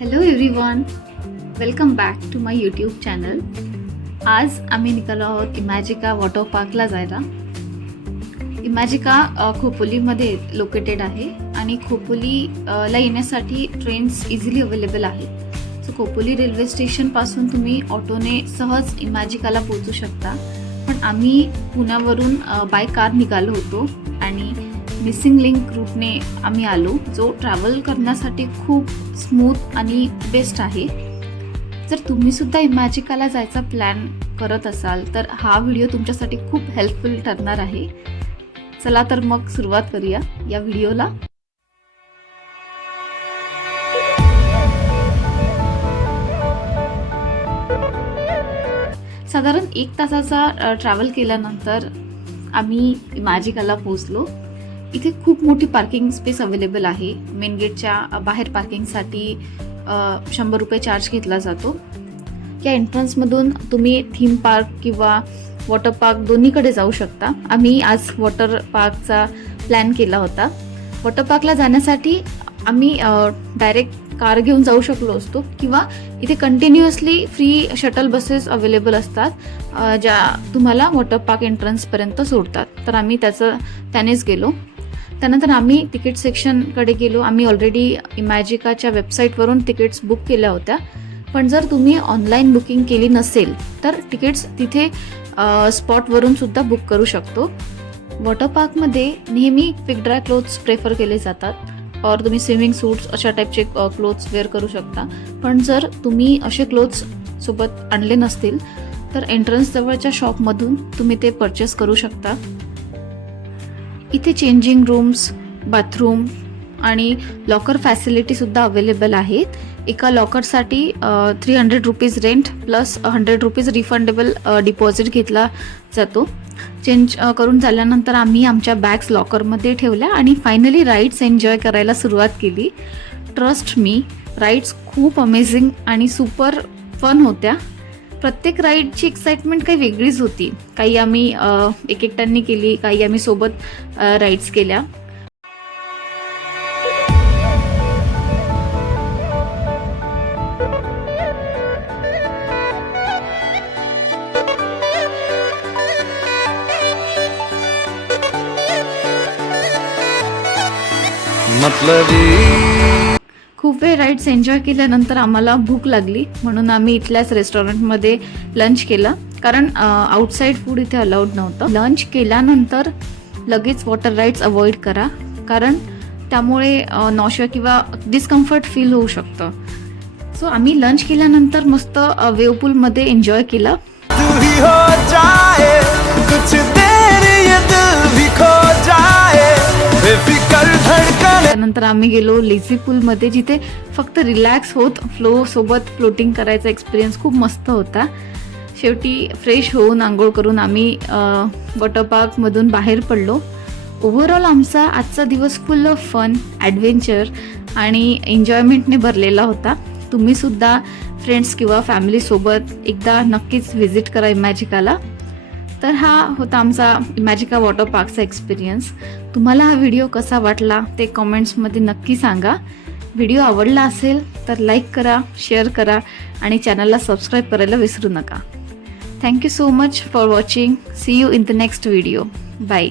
Hello everyone, welcome back to my YouTube channel. आज आम्ही निघालो आहोत इमॅजिका वॉटर पार्कला जायला. इमॅजिका खोपोलीमध्ये लोकेटेड आहे आणि खोपोलीला येण्यासाठी ट्रेन्स इझिली अवेलेबल आहेत. सो खोपोली रेल्वे स्टेशनपासून तुम्ही ऑटोने सहज इमॅजिकाला पोहोचू शकता. पण आम्ही पुण्यावरून बाय कार निघालो होतो आणि मिसिंग लिंक रूटने आम्ही आलो, जो ट्रॅव्हल करण्यासाठी खूप स्मूथ आणि बेस्ट आहे. जर तुम्ही सुद्धा इमॅजिकाला जायचा प्लॅन करत असाल तर हा व्हिडिओ तुमच्यासाठी खूप हेल्पफुल ठरणार आहे. चला तर मग सुरुवात करूया या व्हिडिओला. साधारण 1 तासाचा ट्रॅव्हल केल्यानंतर आम्ही इमॅजिकाला पोहोचलो. इथे खूप मोठी पार्किंग स्पेस अवेलेबल आहे. मेन गेटच्या बाहेर पार्किंगसाठी 100 रुपये चार्ज घेतला जातो. या एंट्रन्समधून तुम्ही थीम पार्क किंवा वॉटर पार्क दोन्हीकडे जाऊ शकता. आम्ही आज वॉटर पार्कचा प्लॅन केला होता. वॉटर पार्कला जाण्यासाठी आम्ही डायरेक्ट कार घेऊन जाऊ शकलो असतो किंवा इथे continuously free shuttle buses available असतात ज्या तुम्हाला वॉटर पार्क एंट्रन्सपर्यंत सोडतात. तर आम्ही त्यानेच गेलो. त्यानंतर आम्ही तिकीट सेक्शनकडे गेलो. आम्ही ऑलरेडी इमॅजिकाच्या वेबसाईटवरून तिकीट्स बुक केल्या होत्या. पण जर तुम्ही ऑनलाईन बुकिंग केली नसेल तर तिकीट्स तिथे स्पॉटवरून सुद्धा बुक करू शकतो. वॉटर पार्कमध्ये नेहमी क्विक ड्राय क्लोथ्स प्रेफर केले जातात और तुम्ही स्विमिंग सूट्स अशा टाईपचे क्लोथ्स वेअर करू शकता. पण जर तुम्ही असे क्लोथ्स सोबत आणले नसतील तर एंट्रन्स जवळच्या शॉपमधून तुम्ही ते परचेस करू शकता. इथे चेंजिंग रूम्स, बाथरूम आणि लॉकर फॅसिलिटी सुद्धा अवेलेबल आहेत. एका लॉकरसाठी 300 rupees rent plus 100 rupees refundable deposit घेतला जातो. चेंज करून झाल्यानंतर आम्ही आमच्या बॅग्स लॉकरमध्ये ठेवल्या आणि फायनली राईड्स एन्जॉय करायला सुरुवात केली. ट्रस्ट मी, राईड्स खूप अमेझिंग आणि सुपर फन होत्या. प्रत्येक राईडची एक्साइटमेंट काही वेगळीच होती. काही आम्ही एकट्याने केली, काही आम्ही सोबत राईड्स केल्या. खूप वेळ राईड्स एन्जॉय केल्यानंतर आम्हाला भूक लागली, म्हणून आम्ही इथल्याच रेस्टॉरंटमध्ये लंच केलं. कारण आउटसाईड फूड इथे अलाउड नव्हतं. लंच केल्यानंतर लगेच वॉटर राईड्स अवॉइड करा, कारण त्यामुळे नॉशिया किंवा डिस्कम्फर्ट फील होऊ शकतं. सो आम्ही लंच केल्यानंतर मस्त वेव पूलमध्ये एन्जॉय केलं. त्यानंतर आम्ही गेलो लेझी पूलमध्ये, जिथे फक्त रिलॅक्स होत फ्लो सोबत फ्लोटिंग करायचा एक्सपिरियन्स खूप मस्त होता. शेवटी फ्रेश होऊन आंघोळ करून आम्ही वॉटर पार्कमधून बाहेर पडलो. ओव्हरऑल आमचा आजचा दिवस फुल ऑफ फन, ॲडव्हेंचर आणि एन्जॉयमेंटने भरलेला होता. तुम्ही सुद्धा फ्रेंड्स किंवा फॅमिलीसोबत एकदा नक्कीच व्हिजिट करा इमॅजिकाला. तर हा होता आमचा इमॅजिका वॉटर पार्कचा एक्सपिरियन्स. तुम्हाला हा व्हिडिओ कसा वाटला ते कॉमेंट्समध्ये नक्की सांगा. व्हिडिओ आवडला असेल तर लाईक करा, शेअर करा आणि चॅनलला सबस्क्राईब करायला विसरू नका. Thank you so much for watching. See you in the next video. Bye.